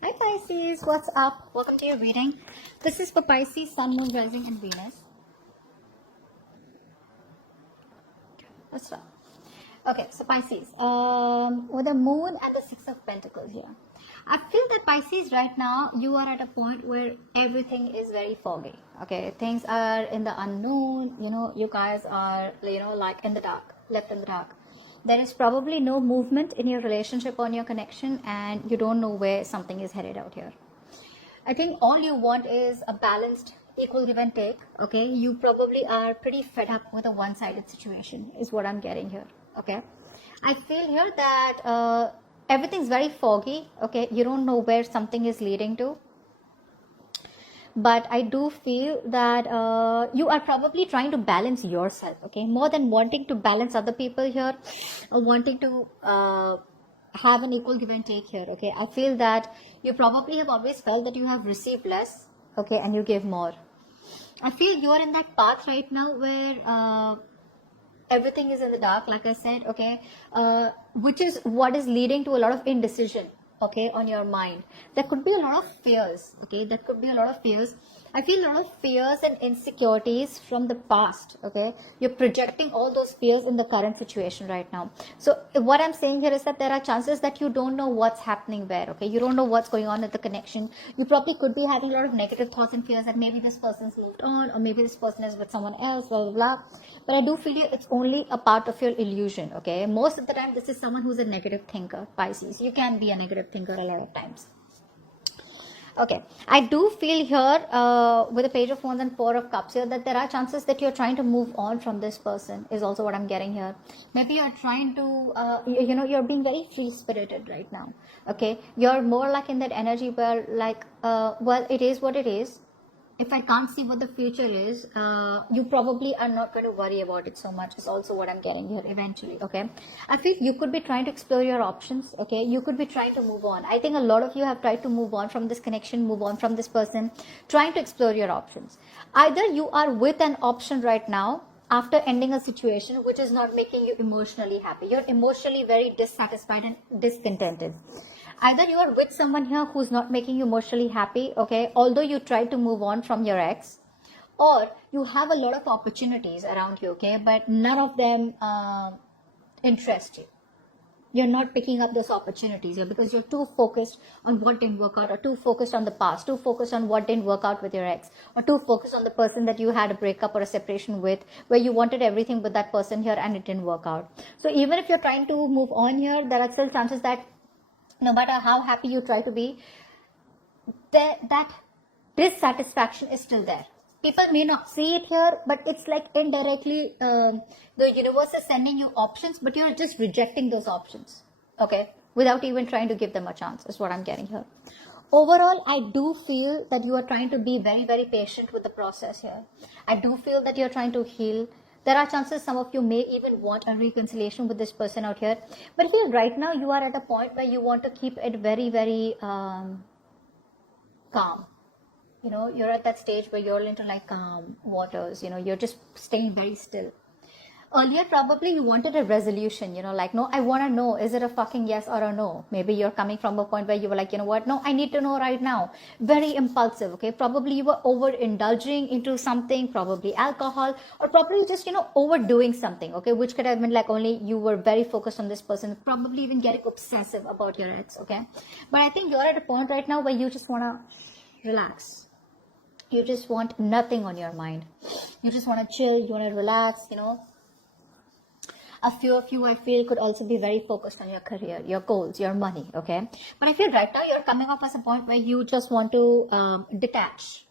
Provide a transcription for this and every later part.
Hi Pisces, what's up? Welcome to your reading. This is for Pisces, Sun, Moon, Rising and Venus. What's up? Okay, so Pisces, with the Moon and the Six of Pentacles here. I feel that Pisces right now, you are at a point where everything is very foggy. Okay, things are in the unknown, you guys are, like in the dark, left in the dark. There is probably no movement in your relationship, on your connection, and you don't know where something is headed out here. I think all you want is a balanced, equal give and take. Okay, you probably are pretty fed up with a one-sided situation, is what I'm getting here. Okay, I feel here that everything's very foggy. Okay, you don't know where something is leading to. But I do feel that you are probably trying to balance yourself, okay, more than wanting to balance other people here, or wanting to have an equal give and take here. Okay, I feel that you probably have always felt that you have received less, okay, and you give more. I feel you are in that path right now where everything is in the dark, like I said, okay, which is what is leading to a lot of indecision, okay, on your mind. There could be a lot of fears, okay, that could be a lot of fears. I feel a lot of fears and insecurities from the past, okay. You're projecting all those fears in the current situation right now. So what I'm saying here is that there are chances that you don't know what's happening where, okay. You don't know what's going on at the connection. You probably could be having a lot of negative thoughts and fears that maybe this person's moved on, or maybe this person is with someone else, blah, blah, blah. But I do feel it's only a part of your illusion, okay. Most of the time, this is someone who's a negative thinker, Pisces. You can be a negative thinker a lot of times. Okay, I do feel here with the Page of Wands and Four of Cups here that there are chances that you're trying to move on from this person, is also what I'm getting here. Maybe you're trying to, you're being very free-spirited right now, okay? You're more like in that energy where like, well, it is what it is. If I can't see what the future is, you probably are not going to worry about it so much, is also what I'm getting here eventually, okay? I feel you could be trying to explore your options, okay? You could be trying to move on. I think a lot of you have tried to move on from this connection, move on from this person, trying to explore your options. Either you are with an option right now after ending a situation which is not making you emotionally happy. You're emotionally very dissatisfied and discontented. Either you are with someone here who's not making you emotionally happy, okay, although you try to move on from your ex, or you have a lot of opportunities around you, okay, but none of them interest you. You're not picking up those opportunities here because you're too focused on what didn't work out, or too focused on the past, too focused on what didn't work out with your ex, or too focused on the person that you had a breakup or a separation with, where you wanted everything with that person here and it didn't work out. So even if you're trying to move on here, there are still chances that no matter how happy you try to be, that dissatisfaction is still there. People may not see it here, but it's like indirectly the universe is sending you options, but you're just rejecting those options, okay, without even trying to give them a chance, is what I'm getting here. Overall, I do feel that you are trying to be very, very patient with the process here. I do feel that you're trying to heal. There are chances some of you may even want a reconciliation with this person out here. But I feel right now you are at a point where you want to keep it very, very calm. You're at that stage where you're into like calm waters. You're just staying very still. Earlier, probably you wanted a resolution, like, no, I want to know, is it a fucking yes or a no? Maybe you're coming from a point where you were like, you know what, no, I need to know right now. Very impulsive, okay? Probably you were overindulging into something, probably alcohol, or probably just, overdoing something, okay? Which could have been like only you were very focused on this person, probably even getting obsessive about your ex, okay? But I think you're at a point right now where you just want to relax. You just want nothing on your mind. You just want to chill, you want to relax, A few of you, I feel, could also be very focused on your career, your goals, your money, okay? But I feel right now you're coming up as a point where you just want to detach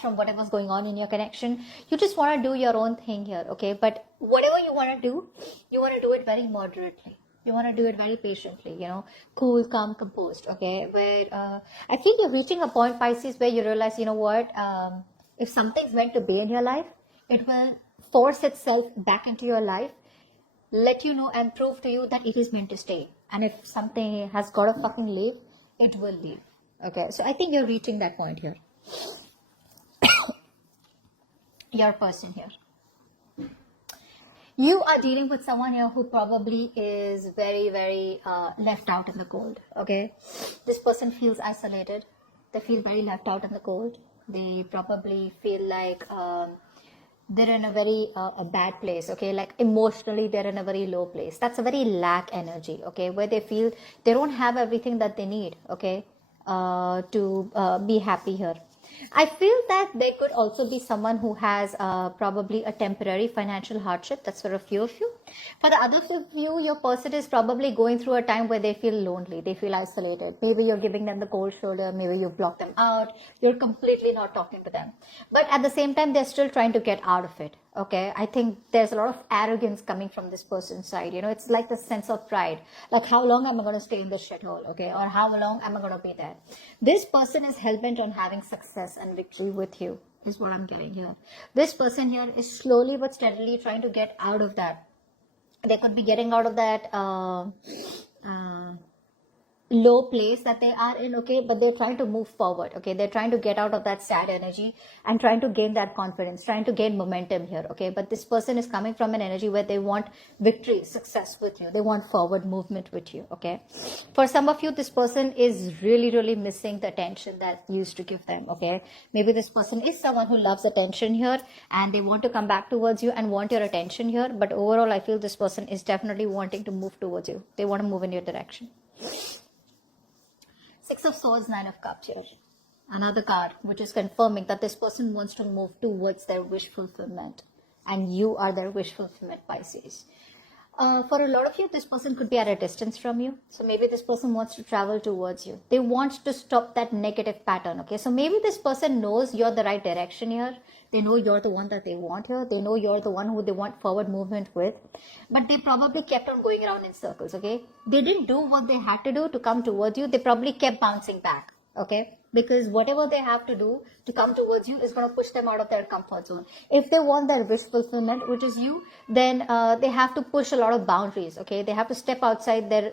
from whatever's going on in your connection. You just want to do your own thing here, okay? But whatever you want to do it very moderately. You want to do it very patiently, cool, calm, composed, okay? Where I feel you're reaching a point, Pisces, where you realize, if something's meant to be in your life, it will force itself back into your life, let you know and prove to you that it is meant to stay. And if something has got to fucking leave, it will leave. Okay, so I think you're reaching that point here. Your person here. You are dealing with someone here who probably is very, very left out in the cold. Okay, this person feels isolated. They feel very left out in the cold. They probably feel like they're in a very a bad place. Okay, like emotionally they're in a very low place. That's a very lack energy. Okay, where they feel they don't have everything that they need. Okay, to be happy here. I feel that there could also be someone who has probably a temporary financial hardship. That's for a few of you. For the other few of you, your person is probably going through a time where they feel lonely, they feel isolated. Maybe you're giving them the cold shoulder, maybe you block them out, you're completely not talking to them. But at the same time, they're still trying to get out of it. Okay, I think there's a lot of arrogance coming from this person's side. You know, it's like the sense of pride. Like, how long am I going to stay in this shithole? Okay, or how long am I going to be there? This person is hell-bent on having success and victory with you, is what I'm getting here. This person here is slowly but steadily trying to get out of that. They could be getting out of that low place that they are in, okay, but they're trying to move forward. Okay, they're trying to get out of that sad energy and trying to gain that confidence, trying to gain momentum here. Okay, but this person is coming from an energy where they want victory, success with you, they want forward movement with you. Okay, for some of you, this person is really missing the attention that you used to give them. Okay, maybe this person is someone who loves attention here and they want to come back towards you and want your attention here, but overall I feel this person is definitely wanting to move towards you. They want to move in your direction. Six of Swords, Nine of Cups here. Another card which is confirming that this person wants to move towards their wish fulfillment. And you are their wish fulfillment, Pisces. For a lot of you, this person could be at a distance from you. So maybe this person wants to travel towards you. They want to stop that negative pattern. Okay, so maybe this person knows you're the right direction here. They know you're the one that they want here. They know you're the one who they want forward movement with. But they probably kept on going around in circles. Okay, they didn't do what they had to do to come towards you. They probably kept bouncing back. Okay, because whatever they have to do to come towards you is going to push them out of their comfort zone. If they want their wish fulfillment, which is you, then they have to push a lot of boundaries. Okay, they have to step outside their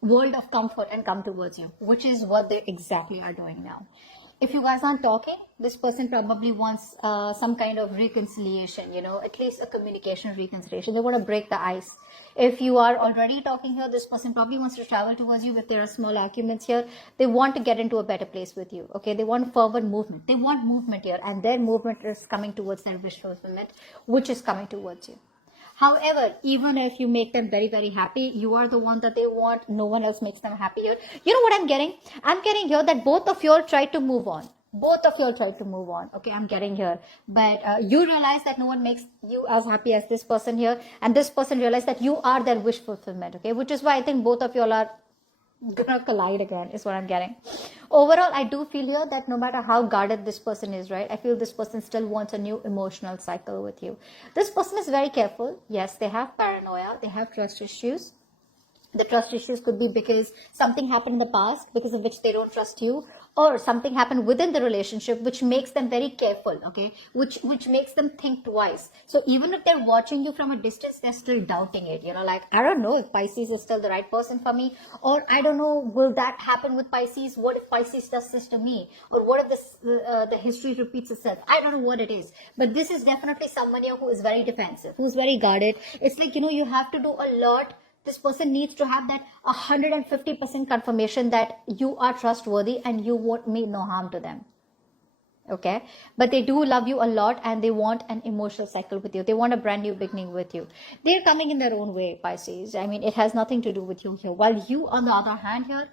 world of comfort and come towards you, which is what they exactly are doing now. If you guys aren't talking, this person probably wants some kind of reconciliation, you know, at least a communication reconciliation. They want to break the ice. If you are already talking here, this person probably wants to travel towards you. If there are small arguments here, they want to get into a better place with you. Okay, they want forward movement. They want movement here, and their movement is coming towards their wish fulfillment, which is coming towards you. However, even if you make them very happy, you are the one that they want. No one else makes them happy here. You know what I'm getting? I'm getting here that both of you all try to move on. Both of you all try to move on. Okay, I'm getting here. But you realize that no one makes you as happy as this person here. And this person realized that you are their wish fulfillment. Okay, which is why I think both of you all are gonna collide again, is what I'm getting. Overall, I do feel here that no matter how guarded this person is, right, I feel this person still wants a new emotional cycle with you. This person is very careful. Yes, they have paranoia, they have trust issues. The trust issues could be because something happened in the past because of which they don't trust you, or something happened within the relationship which makes them very careful, okay, which makes them think twice. So even if they're watching you from a distance, they're still doubting it, you know, like, I don't know if Pisces is still the right person for me, or I don't know, will that happen with Pisces? What if Pisces does this to me? Or what if this the history repeats itself? I don't know what it is, but this is definitely someone here who is very defensive, who's very guarded. It's like, you know, you have to do a lot. This person needs to have that 150% confirmation that you are trustworthy and you won't mean no harm to them. Okay, but they do love you a lot and they want an emotional cycle with you. They want a brand new beginning with you. They're coming in their own way, Pisces. I mean, it has nothing to do with you here. While you, on the other hand here,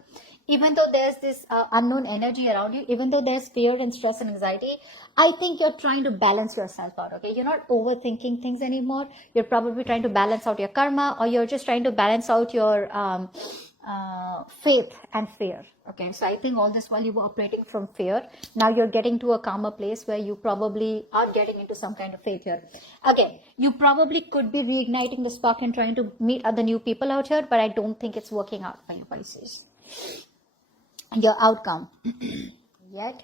even though there's this unknown energy around you, even though there's fear and stress and anxiety, I think you're trying to balance yourself out, okay? You're not overthinking things anymore. You're probably trying to balance out your karma, or you're just trying to balance out your faith and fear, okay? So I think all this while you were operating from fear, now you're getting to a calmer place where you probably are getting into some kind of faith here. Again, you probably could be reigniting the spark and trying to meet other new people out here, but I don't think it's working out for you, Pisces. Your outcome. Yet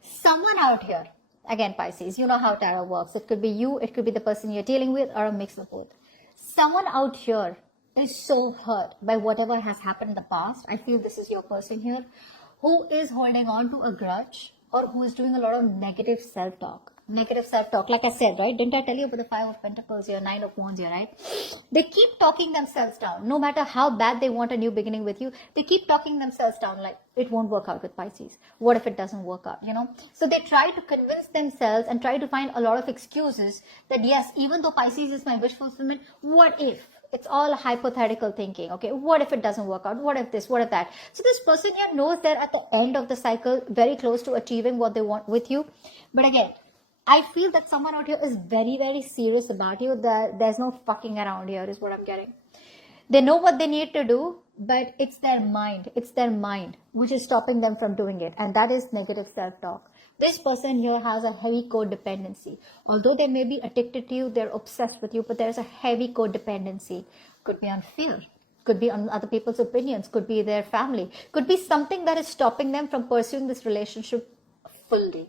someone out here, again, Pisces, you know how tarot works. It could be you, it could be the person you're dealing with, or a mix of both. Someone out here is so hurt by whatever has happened in the past. I feel this is your person here who is holding on to a grudge, or who is doing a lot of negative self-talk. Negative self-talk, like I said, right? Didn't I tell you about the Five of Pentacles here, Nine of Wands here, right? They keep talking themselves down. No matter how bad they want a new beginning with you, they keep talking themselves down like, it won't work out with Pisces. What if it doesn't work out, you know? So they try to convince themselves and try to find a lot of excuses that, yes, even though Pisces is my wish fulfillment, what if? It's all hypothetical thinking, okay? What if it doesn't work out? What if this? What if that? So this person here knows they're at the end of the cycle, very close to achieving what they want with you. But again, I feel that someone out here is very, very serious about you. That there's no fucking around here, is what I'm getting. They know what they need to do, but it's their mind. It's their mind which is stopping them from doing it. And that is negative self-talk. This person here has a heavy codependency. Although they may be addicted to you, they're obsessed with you, but there's a heavy codependency. Could be on fear. Could be on other people's opinions. Could be their family. Could be something that is stopping them from pursuing this relationship fully.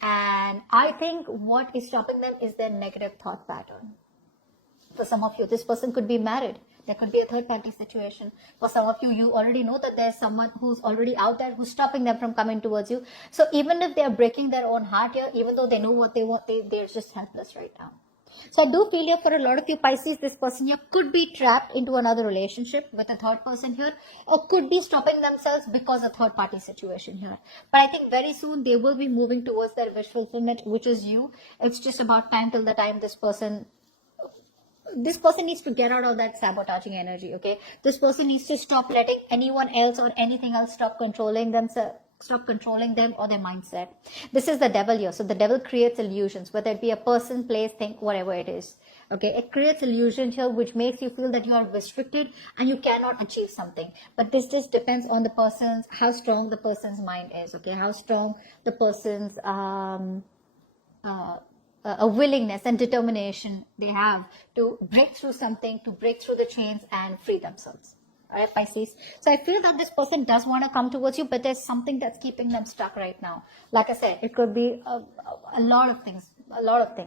And I think what is stopping them is their negative thought pattern. For some of you, this person could be married. There could be a third party situation. For some of you, you already know that there's someone who's already out there who's stopping them from coming towards you. So even if they're breaking their own heart here, even though they know what they want, they're just helpless right now. So I do feel here for a lot of you Pisces, this person here could be trapped into another relationship with a third person here, or could be stopping themselves because of third party situation here. But I think very soon they will be moving towards their wish fulfillment, which is you. It's just about time till the time this person needs to get out of that sabotaging energy, okay? This person needs to stop letting anyone else or anything else stop controlling them or their mindset. This is the devil here. So the devil creates illusions, whether it be a person, place, thing, whatever it is. Okay, it creates illusions here which makes you feel that you are restricted and you cannot achieve something. But this just depends on the person's, how strong the person's mind is, okay? How strong the person's a willingness and determination they have to break through something, to break through the chains and free themselves. All right, Pisces. So I feel that this person does want to come towards you, but there's something that's keeping them stuck right now. Like I said, it could be a lot of things,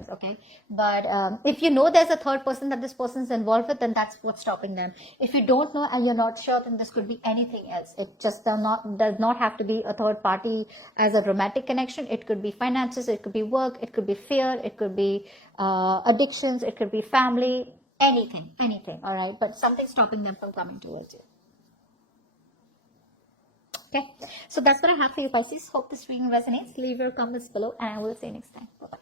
okay? But if you know there's a third person that this person is involved with, then that's what's stopping them. If you don't know and you're not sure, then this could be anything else. It just does not have to be a third party as a romantic connection. It could be finances, it could be work, it could be fear, it could be addictions, it could be family, anything, all right? But something's stopping them from coming towards you. Okay, so that's what I have for you, Pisces. Hope this reading resonates. Leave your comments below and I will see you next time. Bye-bye.